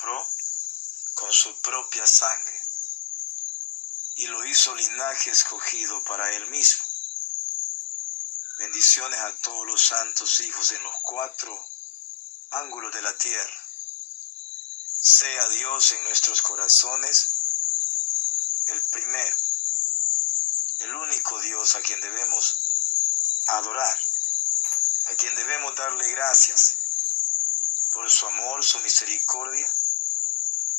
compró con su propia sangre y lo hizo linaje escogido para él mismo. Bendiciones a todos los santos hijos en los 4 ángulos de la tierra. Sea Dios en nuestros corazones el primero, el único Dios a quien debemos adorar, a quien debemos darle gracias por su amor, su misericordia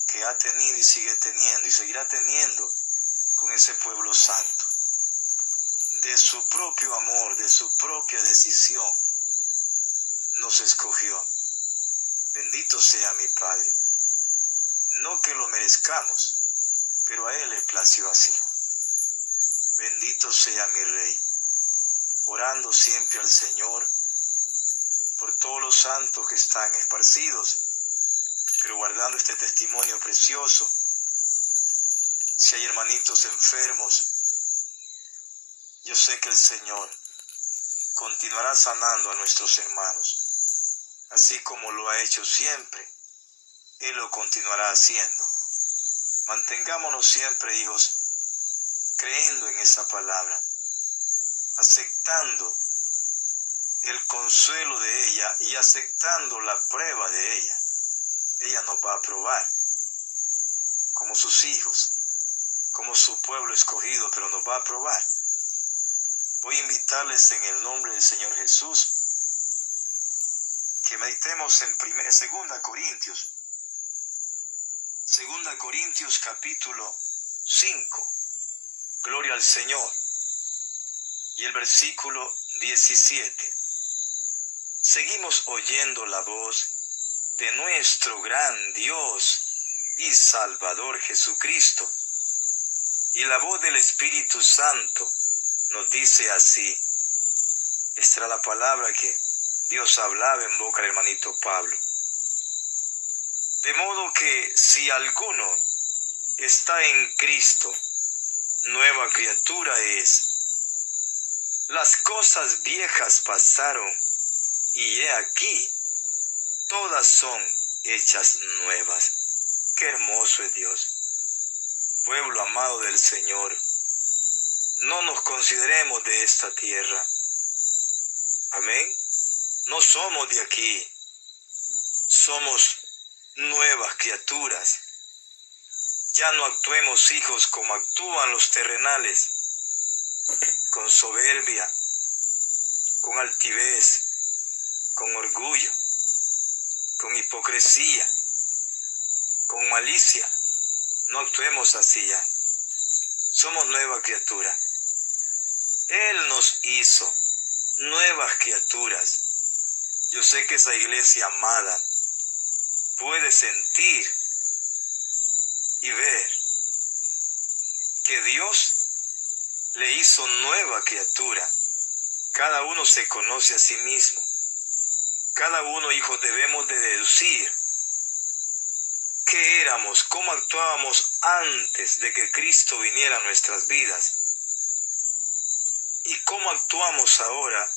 que ha tenido y sigue teniendo y seguirá teniendo con ese pueblo santo. De su propio amor, de su propia decisión, nos escogió. Bendito sea mi Padre. No que lo merezcamos, pero a Él le plació así. Bendito sea mi Rey. Orando siempre al Señor por todos los santos que están esparcidos, pero guardando este testimonio precioso. Si hay hermanitos enfermos, yo sé que el Señor continuará sanando a nuestros hermanos, así como lo ha hecho siempre. Él lo continuará haciendo. Mantengámonos siempre, hijos, creyendo en esa palabra, aceptando el consuelo de ella y aceptando la prueba de ella. Ella nos va a probar como sus hijos, como su pueblo escogido, pero nos va a probar. Voy a invitarles en el nombre del Señor Jesús que meditemos en 2 Corintios capítulo 5. Gloria al Señor. Y el versículo 17. Seguimos oyendo la voz de nuestro gran Dios y Salvador Jesucristo. Y la voz del Espíritu Santo nos dice así. Esta era la palabra que Dios hablaba en boca del hermanito Pablo. De modo que si alguno está en Cristo, nueva criatura es. Las cosas viejas pasaron, y he aquí, todas son hechas nuevas. Qué hermoso es Dios. Pueblo amado del Señor, no nos consideremos de esta tierra. Amén. No somos de aquí. Somos nuevas criaturas. Ya no actuemos, hijos, como actúan los terrenales, con soberbia, con altivez, con orgullo, con hipocresía, con malicia. No actuemos así ya. Somos nueva criatura. Él nos hizo nuevas criaturas. Yo sé que esa iglesia amada puede sentir y ver que Dios le hizo nueva criatura. Cada uno se conoce a sí mismo. Cada uno, hijos, debemos de deducir qué éramos, cómo actuábamos antes de que Cristo viniera a nuestras vidas y cómo actuamos ahora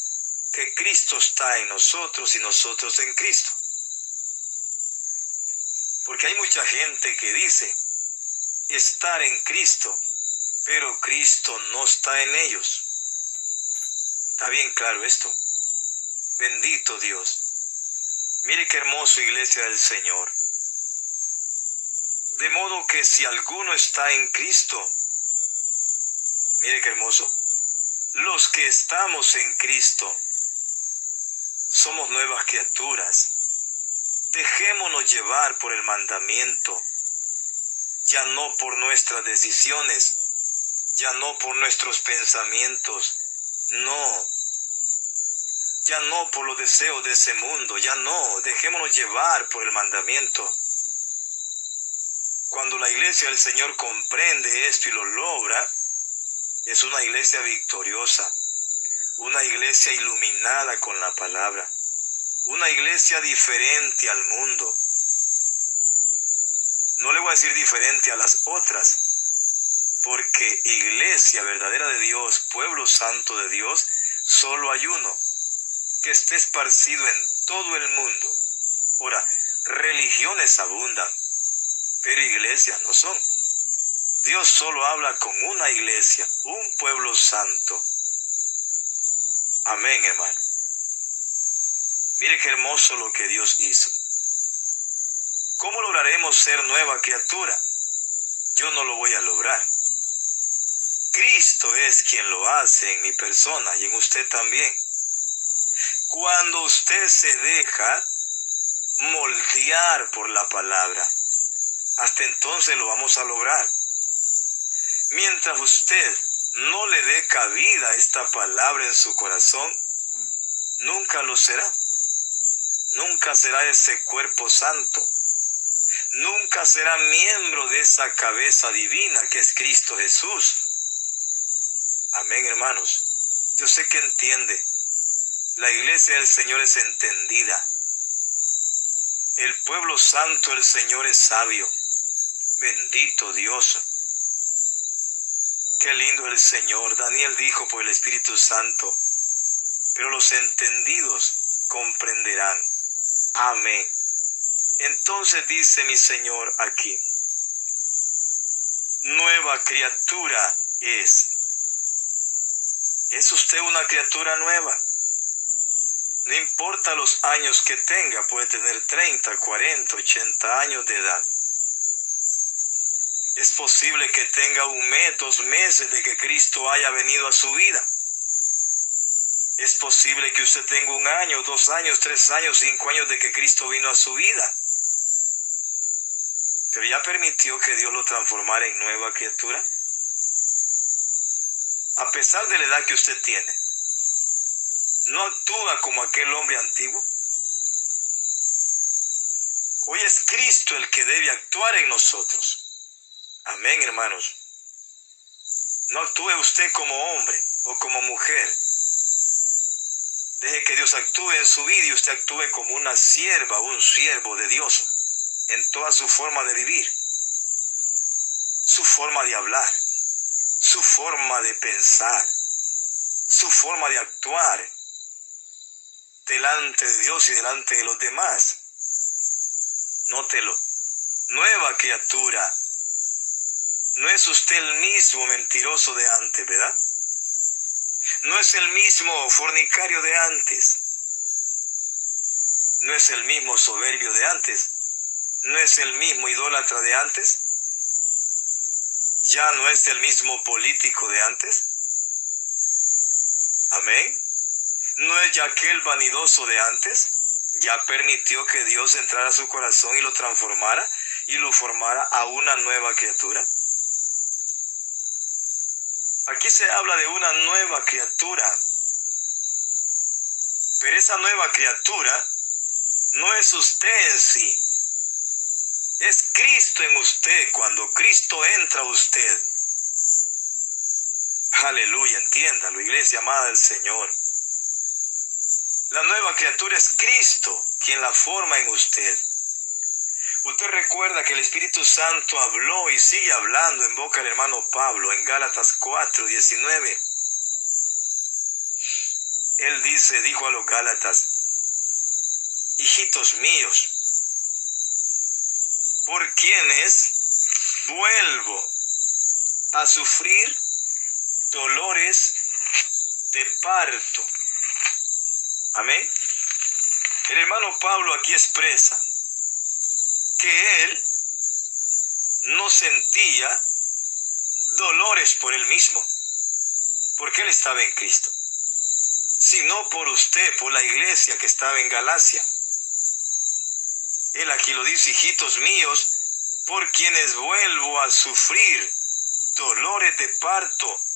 que Cristo está en nosotros y nosotros en Cristo. Porque hay mucha gente que dice estar en Cristo, pero Cristo no está en ellos. ¿Está bien claro esto? Bendito Dios. Mire qué hermoso, iglesia del Señor. De modo que si alguno está en Cristo, mire qué hermoso, los que estamos en Cristo somos nuevas criaturas. Dejémonos llevar por el mandamiento, ya no por nuestras decisiones, ya no por nuestros pensamientos, no, ya no por los deseos de ese mundo, ya no, dejémonos llevar por el mandamiento. Cuando la iglesia del Señor comprende esto y lo logra, es una iglesia victoriosa, una iglesia iluminada con la palabra, una iglesia diferente al mundo. No le voy a decir diferente a las otras, porque iglesia verdadera de Dios, pueblo santo de Dios, solo hay uno, que esté esparcido en todo el mundo. Ahora, religiones abundan, pero iglesias no son. Dios solo habla con una iglesia, un pueblo santo. Amén, hermano. Mire qué hermoso lo que Dios hizo. ¿Cómo lograremos ser nueva criatura? Yo no lo voy a lograr. Cristo es quien lo hace en mi persona y en usted también. Cuando usted se deja moldear por la palabra, hasta entonces lo vamos a lograr. Mientras usted no le dé cabida a esta palabra en su corazón, nunca lo será. Nunca será ese cuerpo santo. Nunca será miembro de esa cabeza divina que es Cristo Jesús. Amén, hermanos. Yo sé que entiende. La iglesia del Señor es entendida. El pueblo santo del Señor es sabio. Bendito Dios. Qué lindo el Señor. Daniel dijo por el Espíritu Santo, pero los entendidos comprenderán. Amén. Entonces dice mi Señor aquí, nueva criatura es. ¿Es usted una criatura nueva? No importa los años que tenga, puede tener 30, 40, 80 años de edad. Es posible que tenga 1 mes, 2 meses de que Cristo haya venido a su vida. Es posible que usted tenga 1 año, 2 años, 3 años, 5 años de que Cristo vino a su vida. Pero ya permitió que Dios lo transformara en nueva criatura. A pesar de la edad que usted tiene, ¿no actúa como aquel hombre antiguo? Hoy es Cristo el que debe actuar en nosotros. Amén, hermanos. No actúe usted como hombre o como mujer. Deje que Dios actúe en su vida y usted actúe como una sierva o un siervo de Dios en toda su forma de vivir, su forma de hablar, su forma de pensar, su forma de actuar delante de Dios y delante de los demás. Nótelo. Nueva criatura. No es usted el mismo mentiroso de antes, ¿verdad? No es el mismo fornicario de antes. No es el mismo soberbio de antes. No es el mismo idólatra de antes. Ya no es el mismo político de antes. Amén. No es ya aquel vanidoso de antes. Ya permitió que Dios entrara a su corazón y lo transformara y lo formara a una nueva criatura. Aquí se habla de una nueva criatura. Pero esa nueva criatura no es usted en sí. Es Cristo en usted cuando Cristo entra a usted. Aleluya, entiéndalo, iglesia amada del Señor. La nueva criatura es Cristo quien la forma en usted. Usted recuerda que el Espíritu Santo habló y sigue hablando en boca del hermano Pablo en Gálatas 4:19. Él dijo a los Gálatas, hijitos míos, por quienes vuelvo a sufrir dolores de parto. Amén. El hermano Pablo aquí expresa que él no sentía dolores por él mismo, porque él estaba en Cristo, sino por usted, por la iglesia que estaba en Galacia. Él aquí lo dice, hijitos míos, por quienes vuelvo a sufrir dolores de parto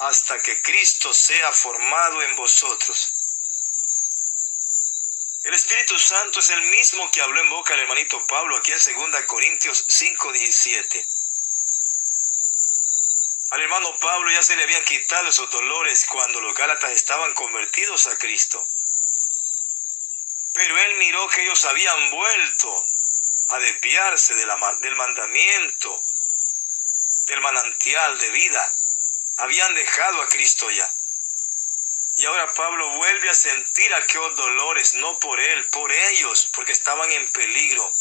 hasta que Cristo sea formado en vosotros. El Espíritu Santo es el mismo que habló en boca del hermanito Pablo aquí en 2 Corintios 5:17. Al hermano Pablo ya se le habían quitado esos dolores cuando los Gálatas estaban convertidos a Cristo. Pero él miró que ellos habían vuelto a desviarse del mandamiento, del manantial de vida. Habían dejado a Cristo ya. Y ahora Pablo vuelve a sentir aquellos dolores, no por él, por ellos, porque estaban en peligro.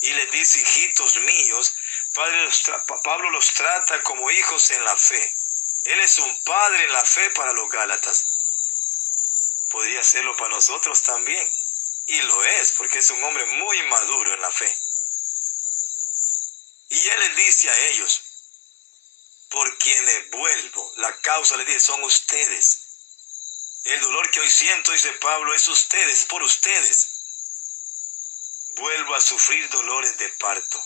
y les dice: hijitos míos. Pablo los trata como hijos en la fe. Él es un padre en la fe para los Gálatas. Podría serlo para nosotros también. Y lo es, porque es un hombre muy maduro en la fe. Y él les dice a ellos: por quienes vuelvo. La causa, les dice, son ustedes. El dolor que hoy siento, dice Pablo, es ustedes, por ustedes. Vuelvo a sufrir dolores de parto,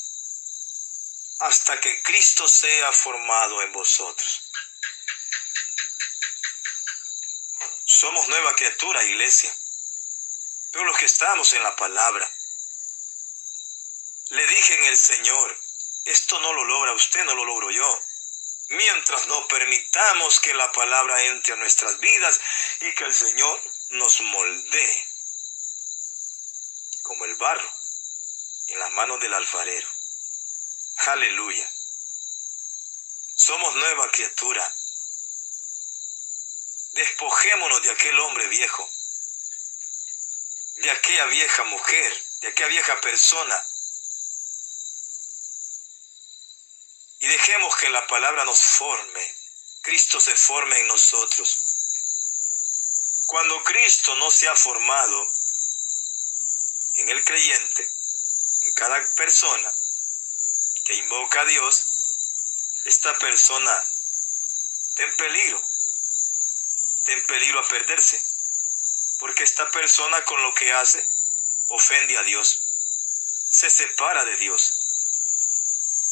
hasta que Cristo sea formado en vosotros. Somos nueva criatura, iglesia. Pero los que estamos en la palabra, le dije en el Señor: esto no lo logra usted, no lo logro yo. Mientras no permitamos que la palabra entre a nuestras vidas y que el Señor nos moldee como el barro en las manos del alfarero. Aleluya. Somos nueva criatura. Despojémonos de aquel hombre viejo, de aquella vieja mujer, de aquella vieja persona, y dejemos que la palabra nos forme. Cristo se forme en nosotros. Cuando Cristo no se ha formado en el creyente, en cada persona que invoca a Dios, esta persona está en peligro a perderse, porque esta persona con lo que hace ofende a Dios, se separa de Dios.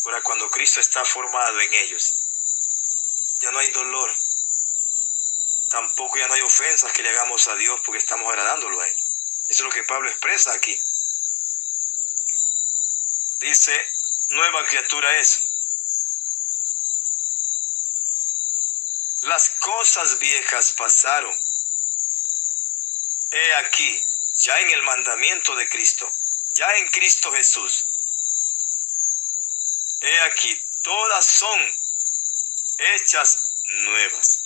Ahora, cuando Cristo está formado en ellos, ya no hay dolor, tampoco ya no hay ofensas que le hagamos a Dios, porque estamos agradándolo a Él. Eso es lo que Pablo expresa aquí. Dice: nueva criatura es. Las cosas viejas pasaron. He aquí, ya en el mandamiento de Cristo, ya en Cristo Jesús. He aquí, todas son hechas nuevas.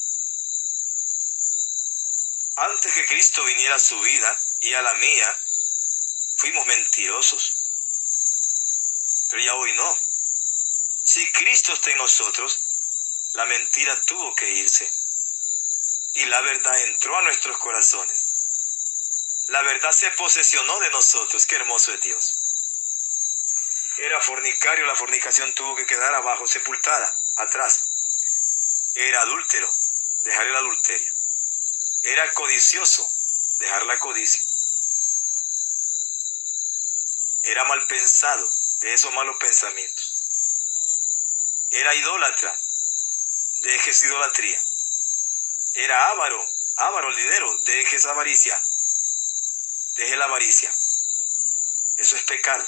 Antes que Cristo viniera a su vida y a la mía, fuimos mentirosos. Pero ya hoy no. Si Cristo está en nosotros, la mentira tuvo que irse. Y la verdad entró a nuestros corazones. La verdad se posesionó de nosotros. Qué hermoso es Dios. Era fornicario, la fornicación tuvo que quedar abajo, sepultada, atrás. Era adúltero, dejar el adulterio. Era codicioso, dejar la codicia. Era mal pensado, de esos malos pensamientos. Era idólatra, deje esa idolatría. Era avaro el dinero, deje esa avaricia. Deje la avaricia. Eso es pecado.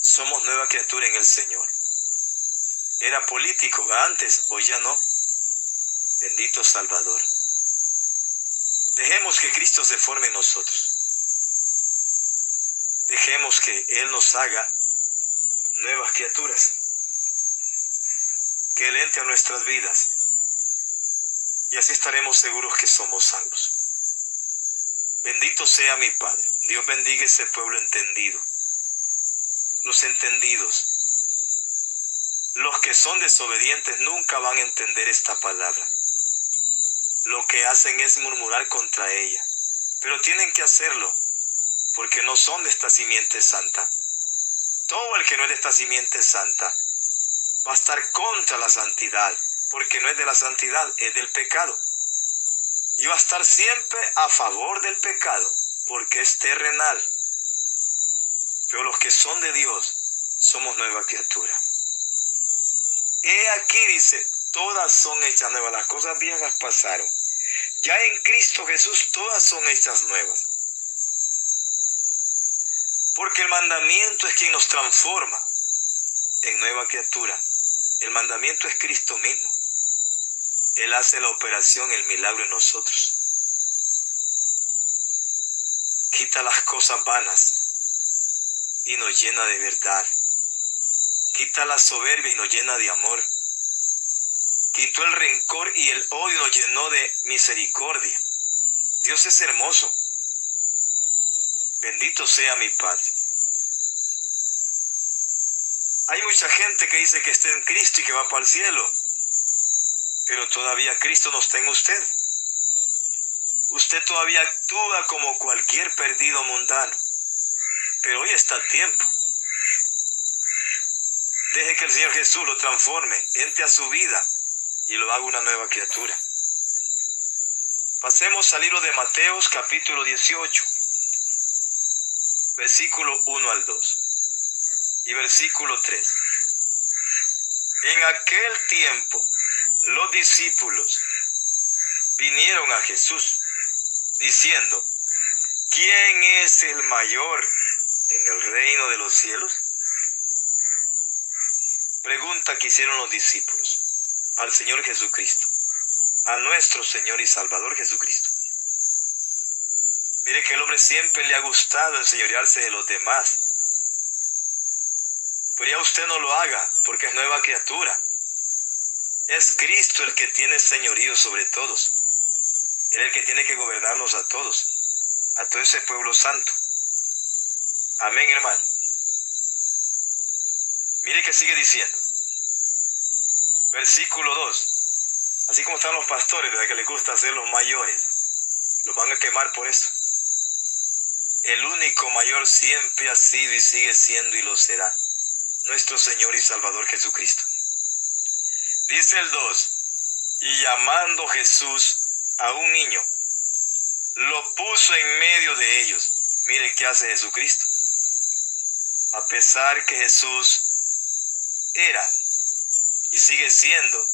Somos nueva criatura en el Señor. Era político antes, hoy ya no. Bendito Salvador. Dejemos que Cristo se forme en nosotros. Dejemos que Él nos haga nuevas criaturas. Que Él entre a nuestras vidas. Y así estaremos seguros que somos salvos. Bendito sea mi Padre. Dios bendiga ese pueblo entendido. Los entendidos. Los que son desobedientes nunca van a entender esta palabra. Lo que hacen es murmurar contra ella. Pero tienen que hacerlo, porque no son de esta simiente santa. Todo el que no es de esta simiente santa va a estar contra la santidad, porque no es de la santidad, es del pecado. Y va a estar siempre a favor del pecado, porque es terrenal. Pero los que son de Dios, somos nueva criatura. He aquí, dice, todas son hechas nuevas, las cosas viejas pasaron. Ya en Cristo Jesús todas son hechas nuevas. Porque el mandamiento es quien nos transforma en nueva criatura. El mandamiento es Cristo mismo. Él hace la operación, el milagro en nosotros. Quita las cosas vanas y nos llena de verdad. Quita la soberbia y nos llena de amor. Quitó el rencor y el odio y nos llenó de misericordia. Dios es hermoso. Bendito sea mi Padre. Hay mucha gente que dice que está en Cristo y que va para el cielo, pero todavía Cristo no está en usted. Usted todavía actúa como cualquier perdido mundano, pero hoy está a tiempo. Deje que el Señor Jesús lo transforme, entre a su vida y lo haga una nueva criatura. Pasemos al libro de Mateos, capítulo 18, versículo 1 al 2 y versículo 3. En aquel tiempo, los discípulos vinieron a Jesús, diciendo: ¿quién es el mayor en el reino de los cielos? Pregunta que hicieron los discípulos al Señor Jesucristo, a nuestro Señor y Salvador Jesucristo. Mire que el hombre siempre le ha gustado enseñorearse de los demás. Pero ya usted no lo haga, porque es nueva criatura. Es Cristo el que tiene señorío sobre todos. Él es el que tiene que gobernarnos a todo ese pueblo santo. Amén, hermano. Mire que sigue diciendo. Versículo 2. Así como están los pastores, ¿verdad?, que les gusta ser los mayores. Los van a quemar por eso. El único mayor siempre ha sido y sigue siendo y lo será nuestro Señor y Salvador Jesucristo. Dice el 2. Y llamando Jesús a un niño, lo puso en medio de ellos. Mire qué hace Jesucristo. A pesar que Jesús era y sigue siendo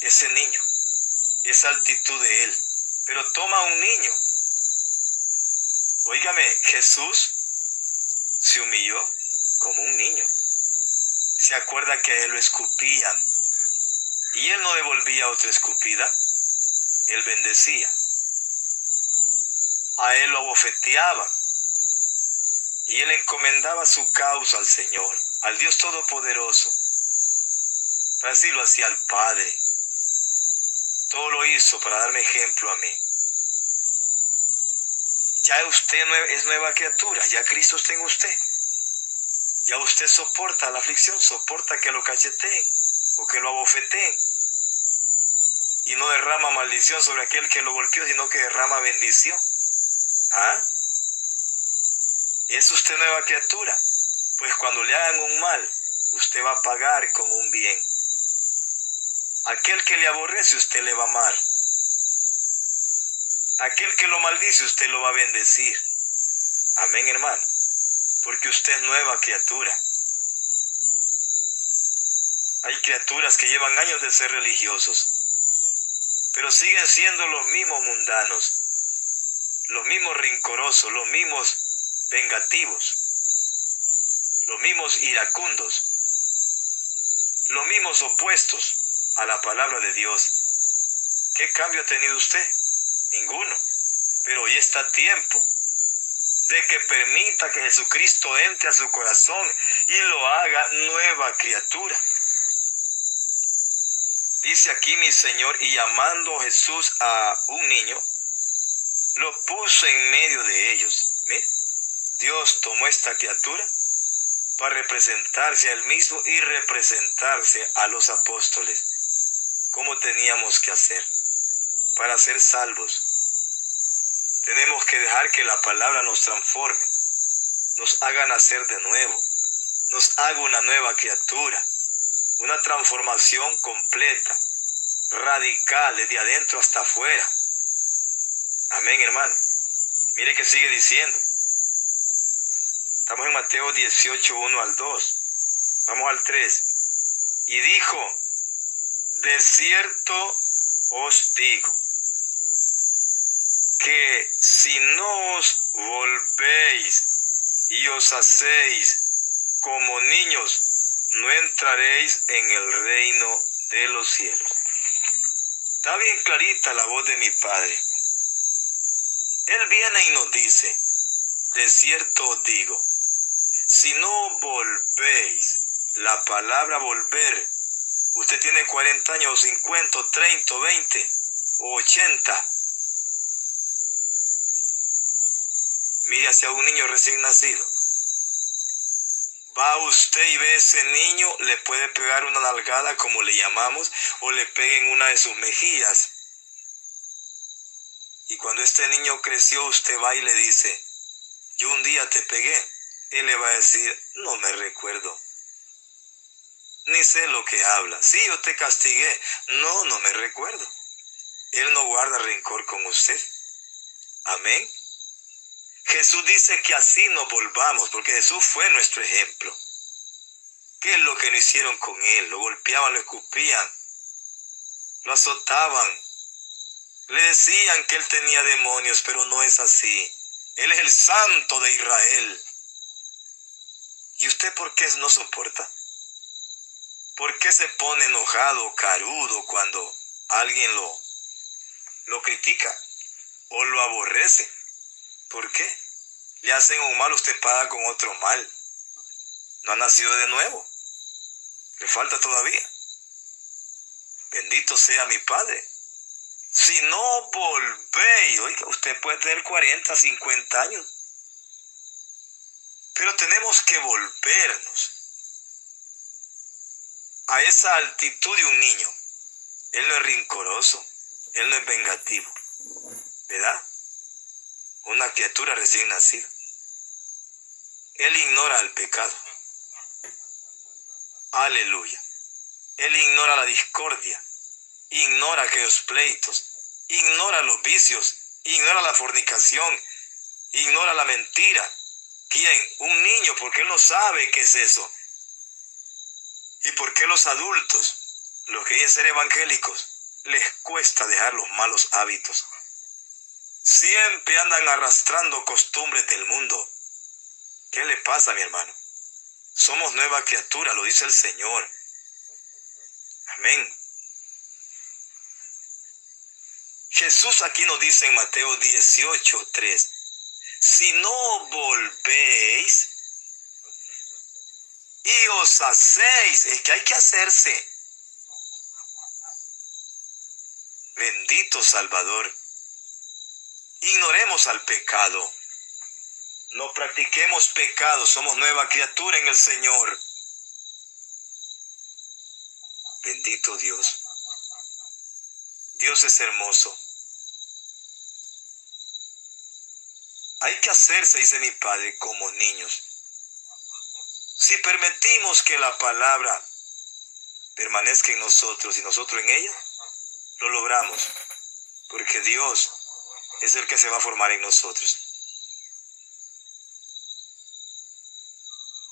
ese niño, esa actitud de él, pero toma a un niño. Óigame, Jesús se humilló como un niño. ¿Se acuerda que a él lo escupían y él no devolvía otra escupida? Él bendecía. A él lo abofeteaban y él encomendaba su causa al Señor, al Dios Todopoderoso. Así lo hacía el Padre. Todo lo hizo para darme ejemplo a mí. Ya usted es nueva criatura, ya Cristo está en usted. Ya usted soporta la aflicción, soporta que lo cacheteen o que lo abofeteen. Y no derrama maldición sobre aquel que lo golpeó, sino que derrama bendición. ¿Ah? ¿Es usted nueva criatura? Pues cuando le hagan un mal, usted va a pagar con un bien. Aquel que le aborrece, usted le va a amar. Aquel que lo maldice, usted lo va a bendecir. Amén, hermano. Porque usted es nueva criatura. Hay criaturas que llevan años de ser religiosos, pero siguen siendo los mismos mundanos, los mismos rincorosos, los mismos vengativos, los mismos iracundos, los mismos opuestos a la palabra de Dios. ¿Qué cambio ha tenido usted? Ninguno. Pero hoy está a tiempo de que permita que Jesucristo entre a su corazón y lo haga nueva criatura. Dice aquí mi Señor, y llamando Jesús a un niño, lo puso en medio de ellos. Mire, Dios tomó esta criatura para representarse a él mismo y representarse a los apóstoles. ¿Cómo teníamos que hacer para ser salvos? Tenemos que dejar que la palabra nos transforme, nos haga nacer de nuevo, nos haga una nueva criatura, una transformación completa, radical, desde adentro hasta afuera. Amén, hermano. Mire que sigue diciendo. Estamos en Mateo 18, 1 al 2. Vamos al 3. Y dijo: de cierto os digo, que si no os volvéis y os hacéis como niños, no entraréis en el reino de los cielos. Está bien clarita la voz de mi Padre. Él viene y nos dice: de cierto os digo, si no volvéis, la palabra volver, usted tiene 40 años, o 50, o 30, o 20, o 80. Mire hacia un niño recién nacido. Va usted y ve a ese niño, le puede pegar una nalgada, como le llamamos, o le peguen una de sus mejillas. Y cuando este niño creció, usted va y le dice, yo un día te pegué. Él le va a decir, no me recuerdo. Ni sé lo que habla. Sí, yo te castigué. No, no me recuerdo. Él no guarda rencor con usted. Amén. Jesús dice que así nos volvamos, porque Jesús fue nuestro ejemplo. ¿Qué es lo que no hicieron con él? Lo golpeaban, lo escupían, lo azotaban. Le decían que él tenía demonios, pero no es así. Él es el Santo de Israel. ¿Y usted por qué no soporta? ¿Por qué se pone enojado, carudo, cuando alguien lo critica o lo aborrece? ¿Por qué? Le hacen un mal, usted paga con otro mal. No ha nacido de nuevo. Le falta todavía. Bendito sea mi Padre. Si no volvéis, oiga, usted puede tener 40, 50 años. Pero tenemos que volvernos a esa altitud de un niño. Él no es rencoroso, él no es vengativo, ¿verdad? Una criatura recién nacida. Él ignora el pecado. Aleluya. Él ignora la discordia, ignora aquellos pleitos, ignora los vicios, ignora la fornicación, ignora la mentira. ¿Quién? Un niño, porque él no sabe qué es eso. ¿Y por qué los adultos, los que dicen ser evangélicos, les cuesta dejar los malos hábitos? Siempre andan arrastrando costumbres del mundo. ¿Qué le pasa, mi hermano? Somos nueva criatura, lo dice el Señor. Amén. Jesús aquí nos dice en Mateo 18:3, si no volvéis y os hacéis, es que hay que hacerse. Bendito Salvador. Ignoremos al pecado. No practiquemos pecado, somos nueva criatura en el Señor. Bendito Dios. Dios es hermoso. Hay que hacerse, dice mi Padre, como niños. Si permitimos que la palabra permanezca en nosotros y nosotros en ella, lo logramos. Porque Dios es el que se va a formar en nosotros.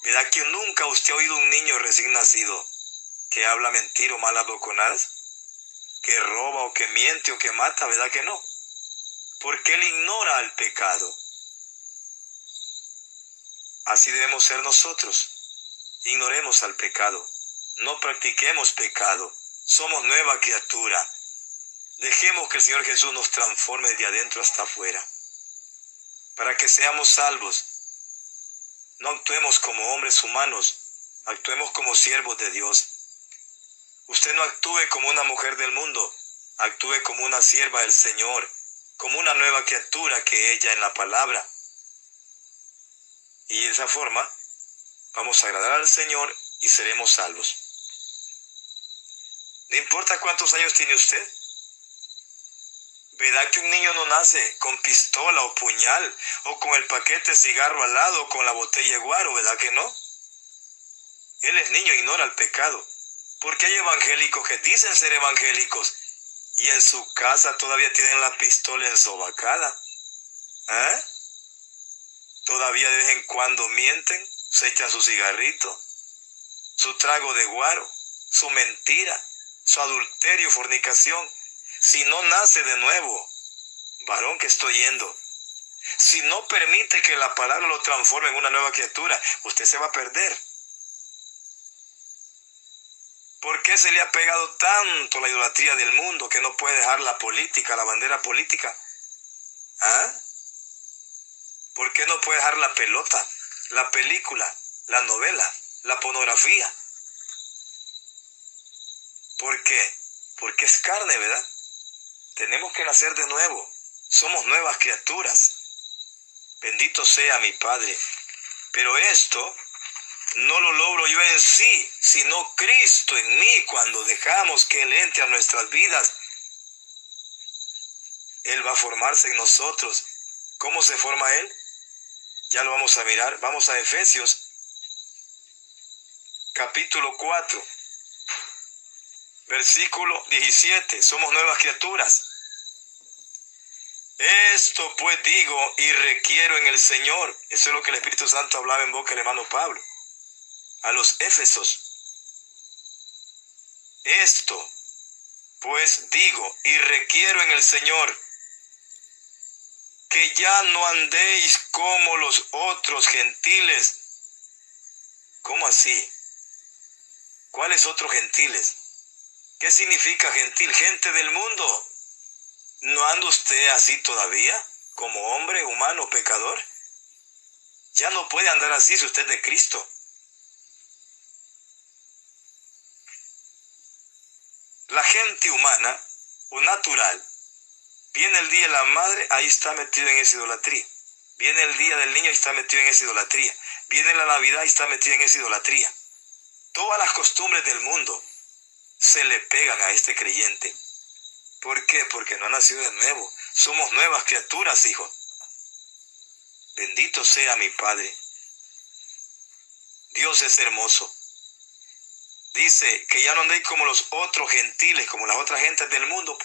¿Verdad que nunca usted ha oído un niño recién nacido que habla mentira o malas boconadas? Que roba o que miente o que mata, ¿verdad que no? Porque él ignora el pecado. Así debemos ser nosotros. Ignoremos al pecado. No practiquemos pecado. Somos nueva criatura. Dejemos que el Señor Jesús nos transforme de adentro hasta afuera. Para que seamos salvos. No actuemos como hombres humanos. Actuemos como siervos de Dios. Usted no actúe como una mujer del mundo. Actúe como una sierva del Señor. Como una nueva criatura que ella en la palabra. Y de esa forma vamos a agradar al Señor y seremos salvos. No importa cuántos años tiene usted. ¿Verdad que un niño no nace con pistola o puñal o con el paquete de cigarro al lado o con la botella de guaro? ¿Verdad que no? Él es niño, ignora el pecado. Porque hay evangélicos que dicen ser evangélicos y en su casa todavía tienen la pistola ensobacada. ¿Eh? Todavía de vez en cuando mienten, se echan su cigarrito, su trago de guaro, su mentira, su adulterio, fornicación. Si no nace de nuevo, varón que estoy yendo, si no permite que la palabra lo transforme en una nueva criatura, usted se va a perder. ¿Por qué se le ha pegado tanto la idolatría del mundo que no puede dejar la política, la bandera política? ¿Ah? ¿Por qué no puede dejar la pelota, la película, la novela, la pornografía? ¿Por qué? Porque es carne, ¿verdad? Tenemos que nacer de nuevo. Somos nuevas criaturas. Bendito sea mi Padre. Pero esto no lo logro yo en sí, sino Cristo en mí. Cuando dejamos que Él entre a nuestras vidas, Él va a formarse en nosotros. ¿Cómo se forma Él? Ya lo vamos a mirar. Vamos a Efesios, capítulo 4, versículo 17. Somos nuevas criaturas. Esto pues digo y requiero en el Señor. Eso es lo que el Espíritu Santo hablaba en boca del hermano Pablo a los Éfesos. Esto pues digo y requiero en el Señor, que ya no andéis como los otros gentiles. ¿Cómo así? ¿Cuáles otros gentiles? ¿Qué significa gentil? Gente del mundo. ¿No anda usted así todavía, como hombre humano pecador? Ya no puede andar así si usted es de Cristo. La gente humana o natural, viene el día de la madre, ahí está metido en esa idolatría. Viene el día del niño y está metido en esa idolatría. Viene la Navidad y está metido en esa idolatría. Todas las costumbres del mundo se le pegan a este creyente. ¿Por qué? Porque no ha nacido de nuevo. Somos nuevas criaturas, hijo. Bendito sea mi Padre. Dios es hermoso. Dice que ya no andéis como los otros gentiles, como las otras gentes del mundo.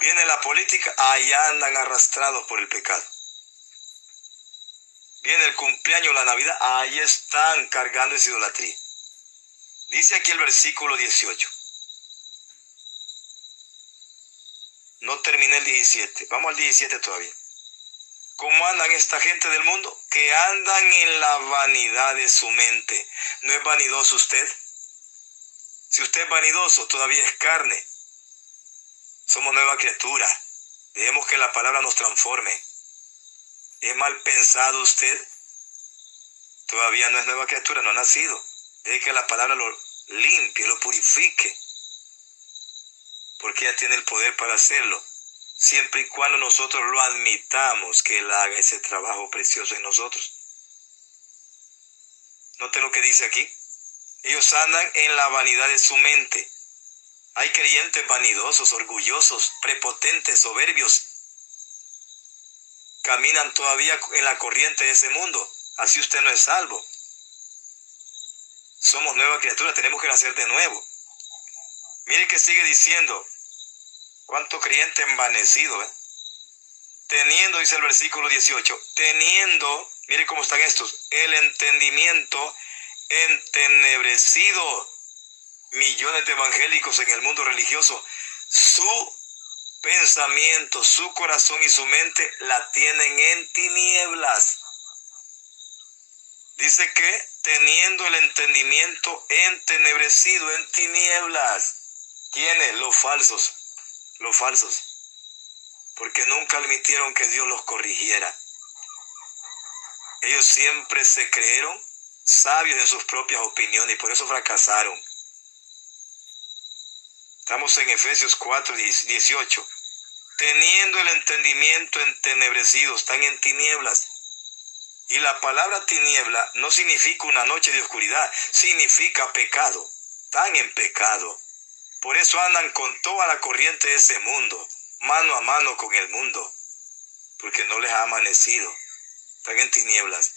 Viene la política, ahí andan arrastrados por el pecado. Viene el cumpleaños, la Navidad, ahí están cargando esa idolatría. Dice aquí el versículo 18. No terminé el 17, vamos al 17 todavía. ¿Cómo andan esta gente del mundo? Que andan en la vanidad de su mente. ¿No es vanidoso usted? Si usted es vanidoso, todavía es carne. Somos nueva criatura. Dejemos que la palabra nos transforme. ¿Es mal pensado usted? Todavía no es nueva criatura, no ha nacido. Deje que la palabra lo limpie, lo purifique. Porque ella tiene el poder para hacerlo. Siempre y cuando nosotros lo admitamos, que Él haga ese trabajo precioso en nosotros. Note lo que dice aquí. Ellos andan en la vanidad de su mente. Hay creyentes vanidosos, orgullosos, prepotentes, soberbios. Caminan todavía en la corriente de ese mundo. Así usted no es salvo. Somos nueva criatura, tenemos que nacer de nuevo. Mire que sigue diciendo. ¿Cuánto creyente envanecido? Teniendo, dice el versículo 18, teniendo, mire cómo están estos, el entendimiento entenebrecido. Millones de evangélicos en el mundo religioso, su pensamiento, su corazón y su mente la tienen en tinieblas. Dice que teniendo el entendimiento entenebrecido, en tinieblas. ¿Quiénes? Los falsos. Los falsos. Porque nunca admitieron que Dios los corrigiera. Ellos siempre se creyeron sabios en sus propias opiniones y por eso fracasaron. Estamos en Efesios 4, 18. Teniendo el entendimiento entenebrecido, están en tinieblas. Y la palabra tiniebla no significa una noche de oscuridad, significa pecado. Están en pecado. Por eso andan con toda la corriente de ese mundo, mano a mano con el mundo, porque no les ha amanecido. Están en tinieblas.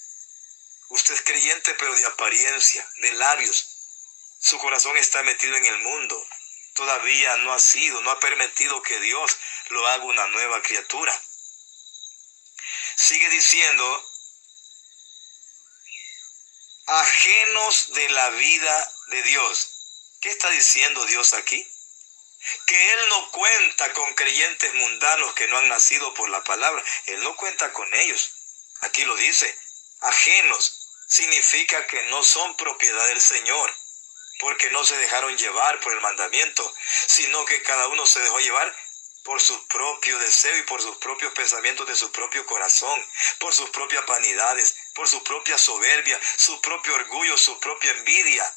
Usted es creyente, pero de apariencia, de labios. Su corazón está metido en el mundo. Todavía no ha permitido que Dios lo haga una nueva criatura. Sigue diciendo, ajenos de la vida de Dios. ¿Qué está diciendo Dios aquí? Que Él no cuenta con creyentes mundanos que no han nacido por la palabra. Él no cuenta con ellos. Aquí lo dice, ajenos. Significa que no son propiedad del Señor, porque no se dejaron llevar por el mandamiento, sino que cada uno se dejó llevar por su propio deseo y por sus propios pensamientos de su propio corazón, por sus propias vanidades, por su propia soberbia, su propio orgullo, su propia envidia.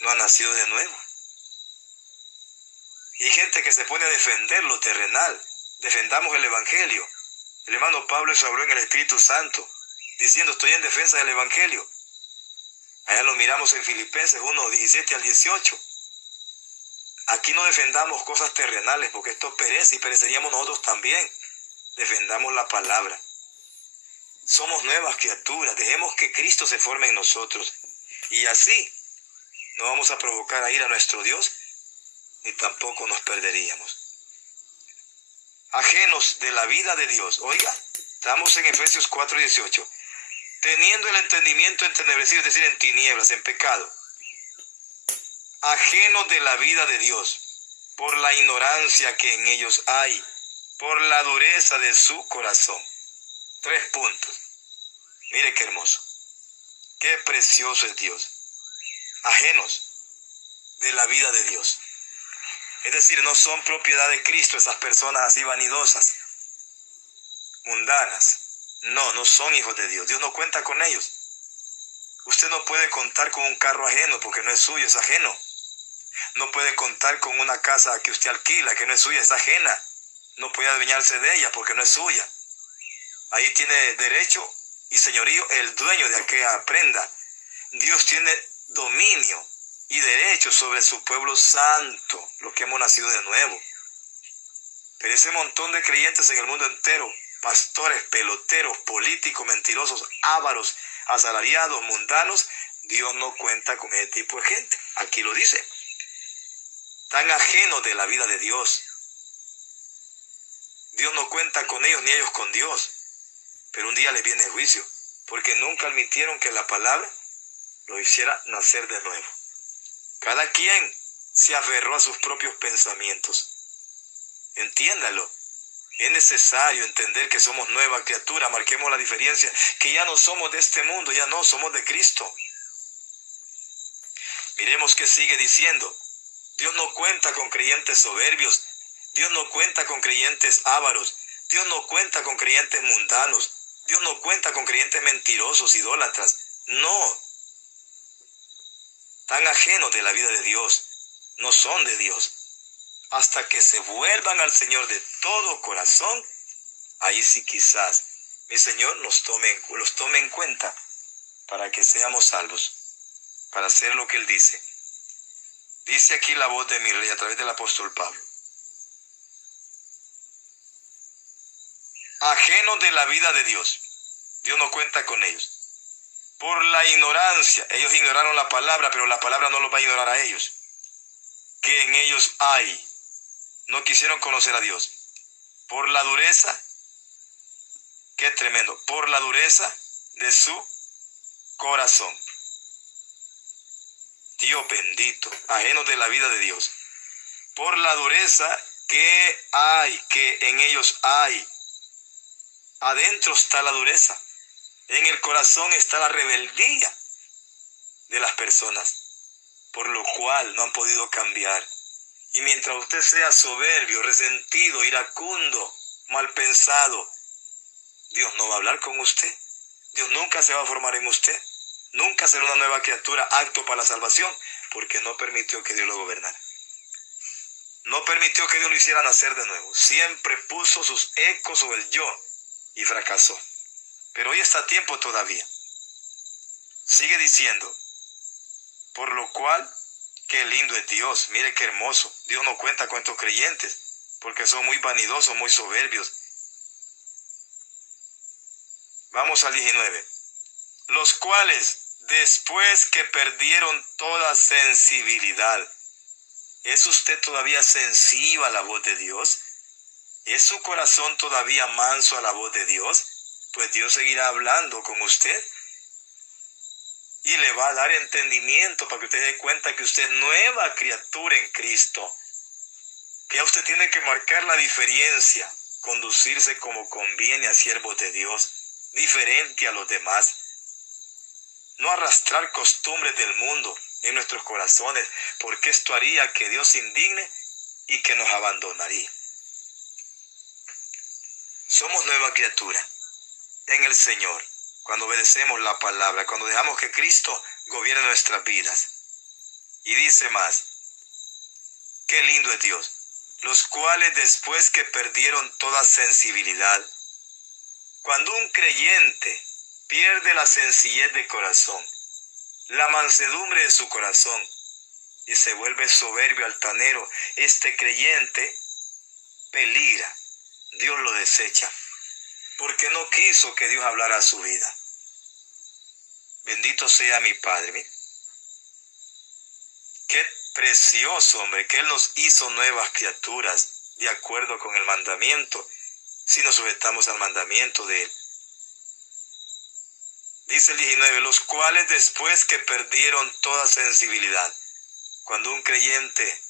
No ha nacido de nuevo. Y hay gente que se pone a defender lo terrenal. Defendamos el Evangelio. El hermano Pablo se habló en el Espíritu Santo. diciendo estoy en defensa del Evangelio. Allá lo miramos en Filipenses 1, 17 al 18. Aquí no defendamos cosas terrenales porque esto perece y pereceríamos nosotros también. Defendamos la palabra. Somos nuevas criaturas, dejemos que Cristo se forme en nosotros. Y así no vamos a provocar a ir a nuestro Dios, ni tampoco nos perderíamos. Ajenos de la vida de Dios. Oiga, estamos en Efesios 4, 18. Teniendo el entendimiento entenebrecido, es decir, en tinieblas, en pecado. Ajenos de la vida de Dios, por la ignorancia que en ellos hay, por la dureza de su corazón. 3 puntos. Mire qué hermoso. Qué precioso es Dios. Ajenos de la vida de Dios. Es decir, no son propiedad de Cristo esas personas así vanidosas, mundanas. No son hijos de Dios. Dios no cuenta con ellos. Usted no puede contar con un carro ajeno porque no es suyo, es ajeno. No puede contar con una casa que usted alquila, que no es suya, es ajena. No puede adueñarse de ella porque no es suya. Ahí tiene derecho y señorío el dueño de aquella prenda. Dios tiene dominio y derecho sobre su pueblo santo, los que hemos nacido de nuevo. Pero ese montón de creyentes en el mundo entero, pastores, peloteros, políticos, mentirosos, ávaros, asalariados, mundanos, Dios no cuenta con ese tipo de gente. Aquí lo dice. Tan ajenos de la vida de Dios. Dios no cuenta con ellos ni ellos con Dios. Pero un día les viene el juicio, porque nunca admitieron que la palabra lo hiciera nacer de nuevo. Cada quien se aferró a sus propios pensamientos. Entiéndalo. Es necesario entender que somos nueva criatura. Marquemos la diferencia, que ya no somos de este mundo, ya no somos de Cristo. Miremos qué sigue diciendo. Dios no cuenta con creyentes soberbios. Dios no cuenta con creyentes ávaros. Dios no cuenta con creyentes mundanos. Dios no cuenta con creyentes mentirosos, idólatras. No. Tan ajenos de la vida de Dios. No son de Dios. Hasta que se vuelvan al Señor de todo corazón, ahí sí quizás mi Señor los tome en cuenta para que seamos salvos, para hacer lo que Él dice. Dice aquí la voz de mi Rey a través del apóstol Pablo. Ajenos de la vida de Dios. Dios no cuenta con ellos. Por la ignorancia. Ellos ignoraron la palabra, pero la palabra no los va a ignorar a ellos. Que en ellos hay. No quisieron conocer a Dios. Por la dureza. Qué tremendo. Por la dureza de su corazón. Dios bendito. Ajenos de la vida de Dios. Por la dureza que hay, que en ellos hay. Adentro está la dureza. En el corazón está la rebeldía de las personas, por lo cual no han podido cambiar. Y mientras usted sea soberbio, resentido, iracundo, mal pensado, Dios no va a hablar con usted. Dios nunca se va a formar en usted. Nunca será una nueva criatura apto para la salvación, porque no permitió que Dios lo gobernara. No permitió que Dios lo hiciera nacer de nuevo. Siempre puso sus ecos sobre el yo y fracasó. Pero hoy está a tiempo todavía. Sigue diciendo, por lo cual, qué lindo es Dios. Mire qué hermoso. Dios no cuenta con estos creyentes, porque son muy vanidosos, muy soberbios. Vamos al 19. Los cuales, después que perdieron toda sensibilidad. ¿Es usted todavía sensible a la voz de Dios? ¿Es su corazón todavía manso a la voz de Dios? Pues Dios seguirá hablando con usted y le va a dar entendimiento para que usted dé cuenta que usted es nueva criatura en Cristo. Que ya usted tiene que marcar la diferencia, conducirse como conviene a siervos de Dios, diferente a los demás. No arrastrar costumbres del mundo en nuestros corazones, porque esto haría que Dios se indigne y que nos abandonaría. Somos nueva criatura en el Señor, cuando obedecemos la palabra, cuando dejamos que Cristo gobierne nuestras vidas. Y dice más, qué lindo es Dios, los cuales después que perdieron toda sensibilidad, cuando un creyente pierde la sencillez de corazón, la mansedumbre de su corazón, y se vuelve soberbio, altanero, este creyente peligra. Dios lo desecha, porque no quiso que Dios hablara a su vida. Bendito sea mi Padre. Mire. Qué precioso, hombre, que Él nos hizo nuevas criaturas, de acuerdo con el mandamiento, si nos sujetamos al mandamiento de Él. Dice el 19, los cuales después que perdieron toda sensibilidad, cuando un creyente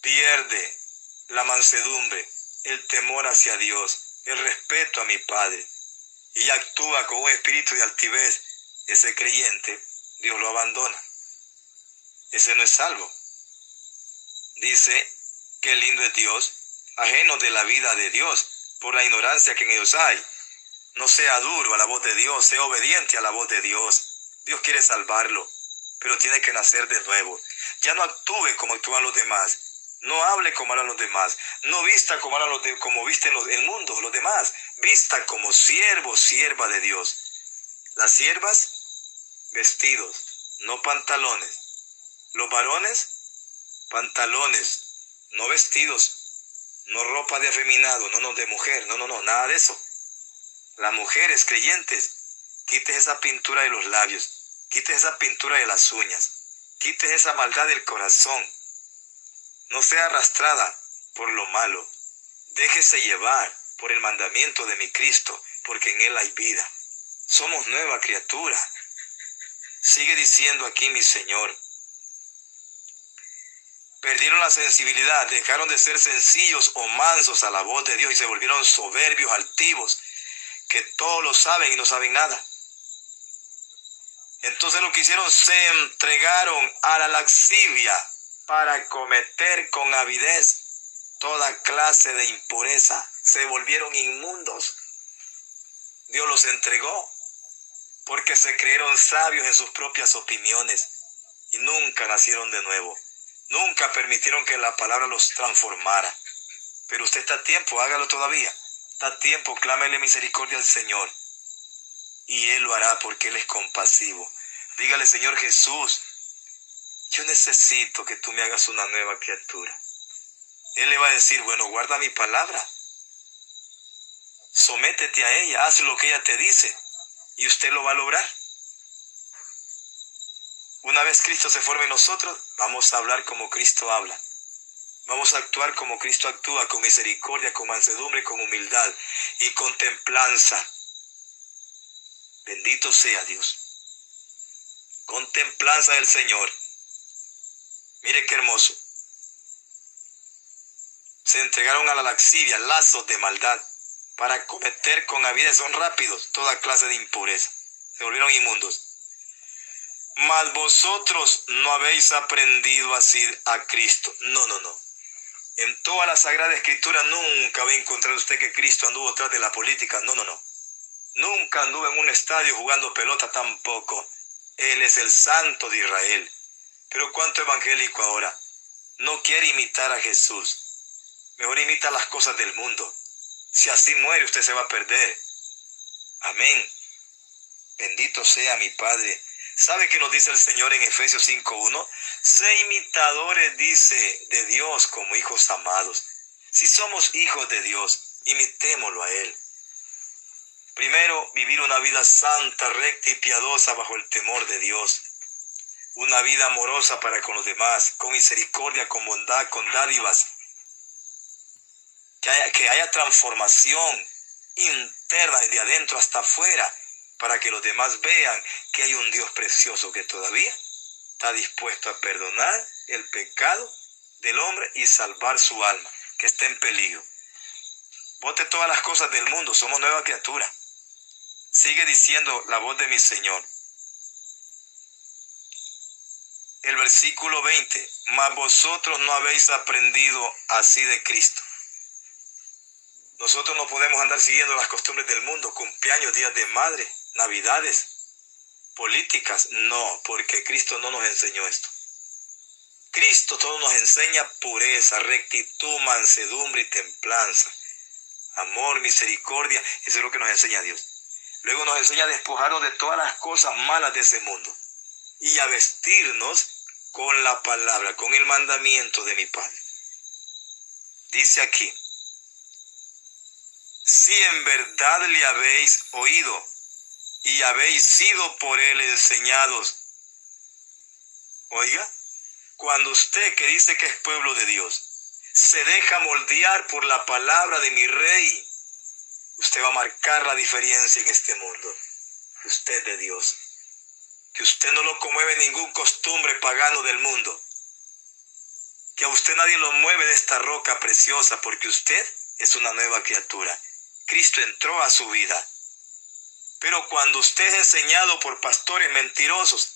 pierde la mansedumbre, el temor hacia Dios, el respeto a mi Padre, y actúa con un espíritu de altivez, ese creyente, Dios lo abandona. Ese no es salvo. Dice, qué lindo es Dios, ajeno de la vida de Dios, por la ignorancia que en ellos hay. No sea duro a la voz de Dios, sea obediente a la voz de Dios. Dios quiere salvarlo, pero tiene que nacer de nuevo. Ya no actúe como actúan los demás. No hable como hablan los demás. No vista como visten el mundo, los demás. Vista como siervo, sierva de Dios. Las siervas, vestidos, no pantalones. Los varones, pantalones, no vestidos, no ropa de afeminado, no de mujer, no, nada de eso. Las mujeres creyentes, quites esa pintura de los labios, quites esa pintura de las uñas, quites esa maldad del corazón. No sea arrastrada por lo malo. Déjese llevar por el mandamiento de mi Cristo, porque en Él hay vida. Somos nueva criatura. Sigue diciendo aquí mi Señor. Perdieron la sensibilidad, dejaron de ser sencillos o mansos a la voz de Dios y se volvieron soberbios, altivos, que todos lo saben y no saben nada. Entonces lo que hicieron, se entregaron a la lascivia para cometer con avidez toda clase de impureza. Se volvieron inmundos. Dios los entregó porque se creyeron sabios en sus propias opiniones y nunca nacieron de nuevo. Nunca permitieron que la palabra los transformara. Pero usted está a tiempo, hágalo todavía. Está a tiempo, clámele misericordia al Señor. Y Él lo hará porque Él es compasivo. Dígale, Señor Jesús, yo necesito que tú me hagas una nueva criatura. Él le va a decir, bueno, guarda mi palabra. Sométete a ella, haz lo que ella te dice. Y usted lo va a lograr. Una vez Cristo se forme en nosotros, vamos a hablar como Cristo habla. Vamos a actuar como Cristo actúa, con misericordia, con mansedumbre, con humildad y con templanza. Bendito sea Dios. Con templanza del Señor. Mire qué hermoso. Se entregaron a la lascivia, lazos de maldad, para cometer con avidez, son rápidos, toda clase de impureza. Se volvieron inmundos. Mas vosotros no habéis aprendido así a Cristo. No. En toda la Sagrada Escritura nunca va a encontrar usted que Cristo anduvo tras de la política. No. Nunca anduvo en un estadio jugando pelota tampoco. Él es el Santo de Israel. Pero cuánto evangélico ahora no quiere imitar a Jesús. Mejor imita las cosas del mundo. Si así muere, usted se va a perder. Amén. Bendito sea mi Padre. ¿Sabe qué nos dice el Señor en Efesios 5:1? Sé imitadores, dice, de Dios como hijos amados. Si somos hijos de Dios, imitémoslo a Él. Primero, vivir una vida santa, recta y piadosa bajo el temor de Dios. Una vida amorosa para con los demás, con misericordia, con bondad, con dádivas. Que haya transformación interna desde adentro hasta afuera, para que los demás vean que hay un Dios precioso que todavía está dispuesto a perdonar el pecado del hombre y salvar su alma, que está en peligro. Bote todas las cosas del mundo, somos nueva criatura. Sigue diciendo la voz de mi Señor. El versículo 20, mas vosotros no habéis aprendido así de Cristo. Nosotros no podemos andar siguiendo las costumbres del mundo, cumpleaños, días de madre, navidades, políticas. No, porque Cristo no nos enseñó esto. Cristo todo nos enseña pureza, rectitud, mansedumbre y templanza. Amor, misericordia, eso es lo que nos enseña Dios. Luego nos enseña a despojarnos de todas las cosas malas de ese mundo y a vestirnos con la palabra, con el mandamiento de mi Padre. Dice aquí, si en verdad le habéis oído y habéis sido por él enseñados. Oiga, cuando usted, que dice que es pueblo de Dios, se deja moldear por la palabra de mi Rey, usted va a marcar la diferencia en este mundo. Usted es de Dios. Que usted no lo conmueve ningún costumbre pagano del mundo. Que a usted nadie lo mueve de esta roca preciosa, porque usted es una nueva criatura. Cristo entró a su vida. Pero cuando usted es enseñado por pastores mentirosos,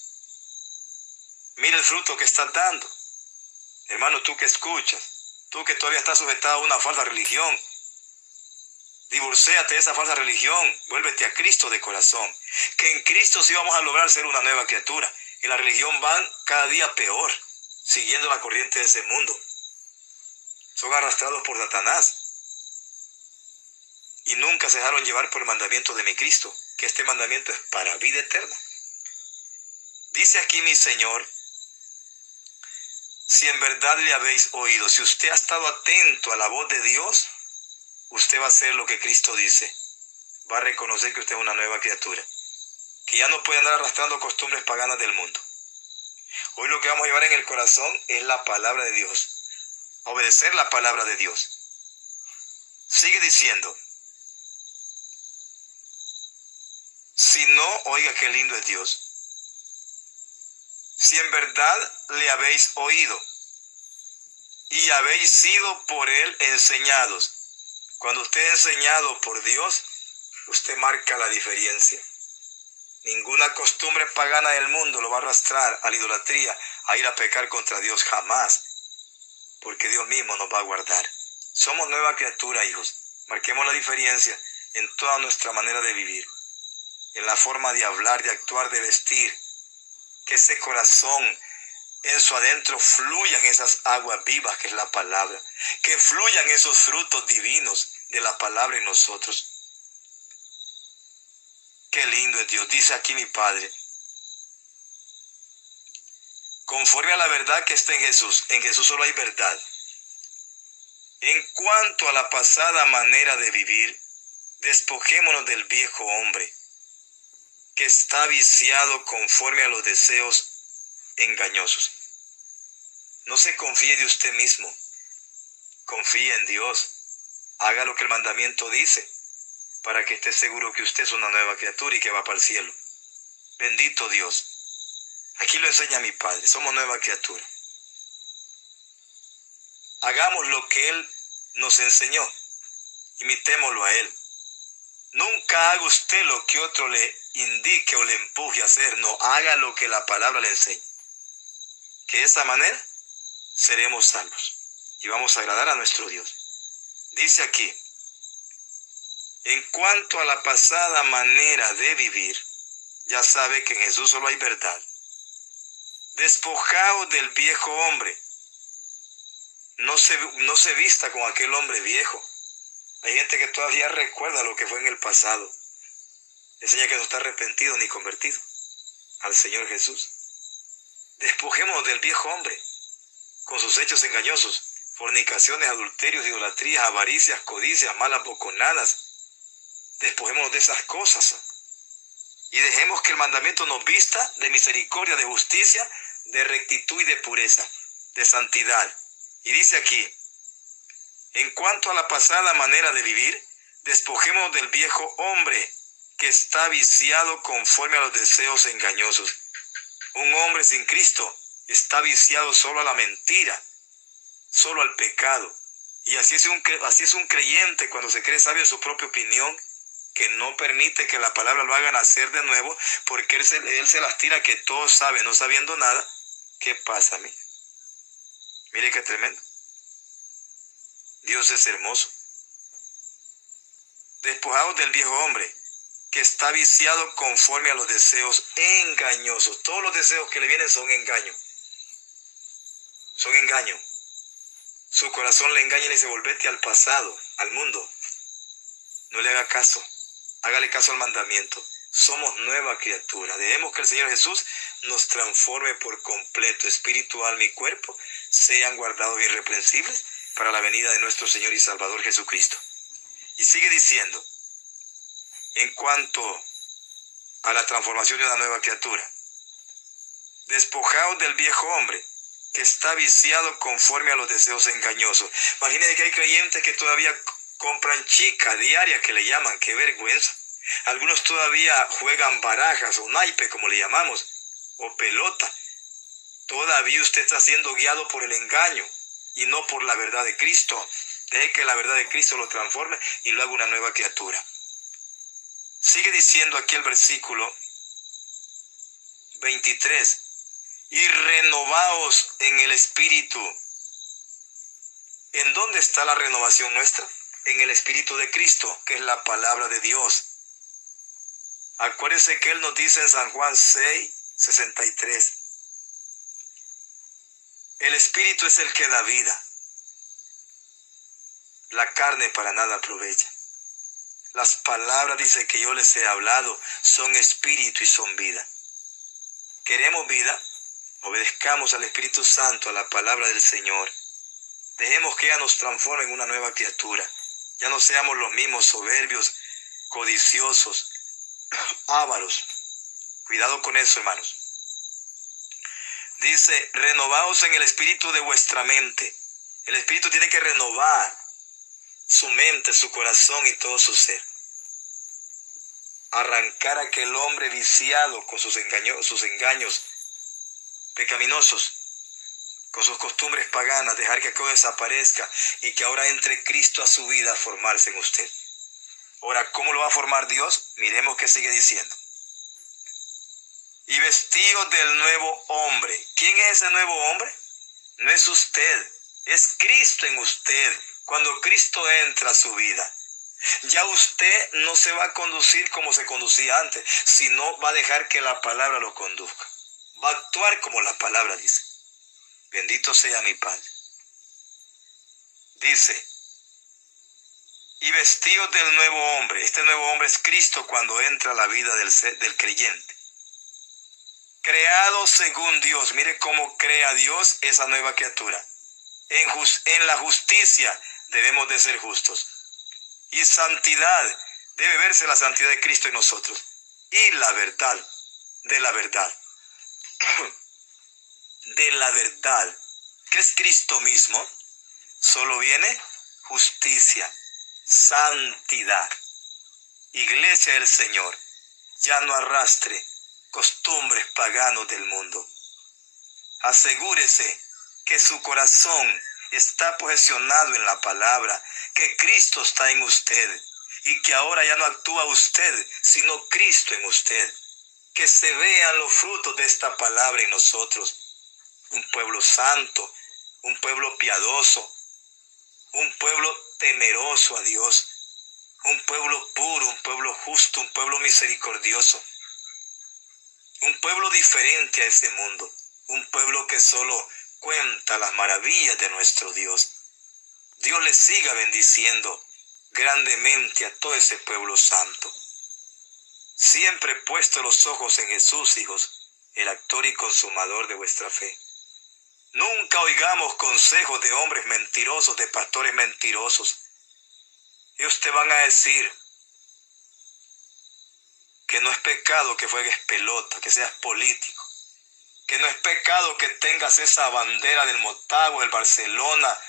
mire el fruto que estás dando. Hermano, tú que escuchas, tú que todavía estás sujetado a una falsa religión, divorcéate de esa falsa religión, vuélvete a Cristo de corazón. Que en Cristo sí vamos a lograr ser una nueva criatura. En la religión van cada día peor, siguiendo la corriente de ese mundo. Son arrastrados por Satanás. Y nunca se dejaron llevar por el mandamiento de mi Cristo, que este mandamiento es para vida eterna. Dice aquí mi Señor, si en verdad le habéis oído, si usted ha estado atento a la voz de Dios, usted va a hacer lo que Cristo dice. Va a reconocer que usted es una nueva criatura, que ya no puede andar arrastrando costumbres paganas del mundo. Hoy lo que vamos a llevar en el corazón es la palabra de Dios. Obedecer la palabra de Dios. Sigue diciendo, si no, oiga qué lindo es Dios. Si en verdad le habéis oído y habéis sido por él enseñados. Cuando usted es enseñado por Dios, usted marca la diferencia. Ninguna costumbre pagana del mundo lo va a arrastrar a la idolatría, a ir a pecar contra Dios, jamás. Porque Dios mismo nos va a guardar. Somos nueva criatura, hijos. Marquemos la diferencia en toda nuestra manera de vivir, en la forma de hablar, de actuar, de vestir. Que ese corazón en su adentro fluyan esas aguas vivas que es la palabra. Que fluyan esos frutos divinos de la palabra en nosotros. Qué lindo es Dios. Dice aquí mi Padre, conforme a la verdad que está en Jesús solo hay verdad. En cuanto a la pasada manera de vivir, despojémonos del viejo hombre, que está viciado conforme a los deseos engañosos. No se confíe de usted mismo, confíe en Dios. Haga lo que el mandamiento dice, para que esté seguro que usted es una nueva criatura y que va para el cielo. Bendito Dios. Aquí lo enseña mi Padre, somos nueva criatura. Hagamos lo que Él nos enseñó, imitémoslo a Él. Nunca haga usted lo que otro le indique o le empuje a hacer, no, haga lo que la palabra le enseña. Que de esa manera seremos salvos y vamos a agradar a nuestro Dios. Dice aquí, en cuanto a la pasada manera de vivir, ya sabe que en Jesús solo hay verdad. Despojaos del viejo hombre. No se vista con aquel hombre viejo. Hay gente que todavía recuerda lo que fue en el pasado. Enseña que no está arrepentido ni convertido al Señor Jesús. Despojémonos del viejo hombre con sus hechos engañosos, fornicaciones, adulterios, idolatrías, avaricias, codicias, malas boconadas. Despojémonos de esas cosas y dejemos que el mandamiento nos vista de misericordia, de justicia, de rectitud y de pureza, de santidad. Y dice aquí, en cuanto a la pasada manera de vivir, despojémonos del viejo hombre que está viciado conforme a los deseos engañosos. Un hombre sin Cristo está viciado solo a la mentira, solo al pecado. Y así es un creyente cuando se cree sabio en su propia opinión, que no permite que la palabra lo haga nacer de nuevo, porque él se las tira que todo sabe, no sabiendo nada. ¿Qué pasa a mí? Mire qué tremendo. Dios es hermoso. Despojados del viejo hombre, que está viciado conforme a los deseos engañosos. Todos los deseos que le vienen son engaño. Son engaño. Su corazón le engaña y le dice, volvete al pasado, al mundo. No le haga caso. Hágale caso al mandamiento. Somos nueva criatura. Dejemos que el Señor Jesús nos transforme por completo. Espíritu, alma y cuerpo sean guardados irreprensibles para la venida de nuestro Señor y Salvador Jesucristo. Y sigue diciendo, en cuanto a la transformación de una nueva criatura: despojaos del viejo hombre, que está viciado conforme a los deseos engañosos. Imagínense que hay creyentes que todavía compran chica diaria, que le llaman. ¡Qué vergüenza! Algunos todavía juegan barajas o naipe, como le llamamos, o pelota. Todavía usted está siendo guiado por el engaño y no por la verdad de Cristo. Deje que la verdad de Cristo lo transforme y lo haga una nueva criatura. Sigue diciendo aquí el versículo 23. Y renovaos en el Espíritu. ¿En dónde está la renovación nuestra? En el Espíritu de Cristo, que es la palabra de Dios. Acuérdense que Él nos dice en San Juan 6:63. El Espíritu es el que da vida. La carne para nada aprovecha. Las palabras, dice, que yo les he hablado son espíritu y son vida. ¿Queremos vida? Obedezcamos al Espíritu Santo, a la palabra del Señor. Dejemos que ella nos transforme en una nueva criatura. Ya no seamos los mismos soberbios, codiciosos, ávaros. Cuidado con eso, hermanos. Dice, renovaos en el espíritu de vuestra mente. El Espíritu tiene que renovar su mente, su corazón y todo su ser. Arrancar a aquel hombre viciado con sus engaños pecaminosos, con sus costumbres paganas, dejar que aquello desaparezca y que ahora entre Cristo a su vida a formarse en usted. Ahora, ¿cómo lo va a formar Dios? Miremos qué sigue diciendo. Y vestidos del nuevo hombre. ¿Quién es ese nuevo hombre? No es usted, es Cristo en usted. Cuando Cristo entra a su vida, ya usted no se va a conducir como se conducía antes, sino va a dejar que la palabra lo conduzca. Va a actuar como la palabra dice. Bendito sea mi Padre. Dice, y vestidos del nuevo hombre. Este nuevo hombre es Cristo cuando entra a la vida del creyente. Creado según Dios. Mire cómo crea Dios esa nueva criatura. En la justicia debemos de ser justos. Y santidad, debe verse la santidad de Cristo en nosotros. Y la verdad, de la verdad. De la verdad, que es Cristo mismo, solo viene justicia, santidad. Iglesia del Señor, ya no arrastre costumbres paganos del mundo. Asegúrese que su corazón está posicionado en la palabra, que Cristo está en usted y que ahora ya no actúa usted, sino Cristo en usted. Que se vean los frutos de esta palabra en nosotros. Un pueblo santo, un pueblo piadoso, un pueblo temeroso a Dios, un pueblo puro, un pueblo justo, un pueblo misericordioso, un pueblo diferente a este mundo, un pueblo que solo cuenta las maravillas de nuestro Dios. Dios les siga bendiciendo grandemente a todo ese pueblo santo. Siempre puesto los ojos en Jesús, hijos, el actor y consumador de vuestra fe. Nunca oigamos consejos de hombres mentirosos, de pastores mentirosos. Y ustedes van a decir que no es pecado que juegues pelota, que seas político. Que no es pecado que tengas esa bandera del Motagua, del Barcelona,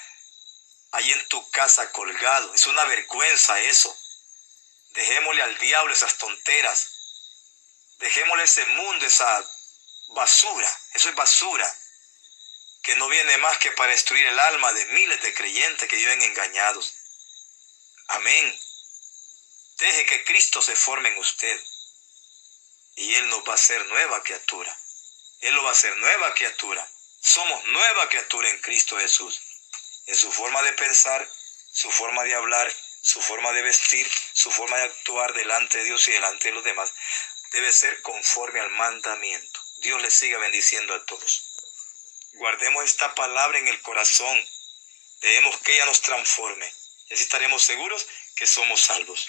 ahí en tu casa colgado. Es una vergüenza eso. Dejémosle al diablo esas tonteras. Dejémosle ese mundo, esa basura. Eso es basura. Que no viene más que para destruir el alma de miles de creyentes que viven engañados. Amén. Deje que Cristo se forme en usted. Y Él nos va a hacer nueva criatura. Él lo va a hacer nueva criatura. Somos nueva criatura en Cristo Jesús. En su forma de pensar, su forma de hablar, su forma de vestir, su forma de actuar delante de Dios y delante de los demás, debe ser conforme al mandamiento. Dios les siga bendiciendo a todos. Guardemos esta palabra en el corazón. Dejemos que ella nos transforme. Y así estaremos seguros que somos salvos.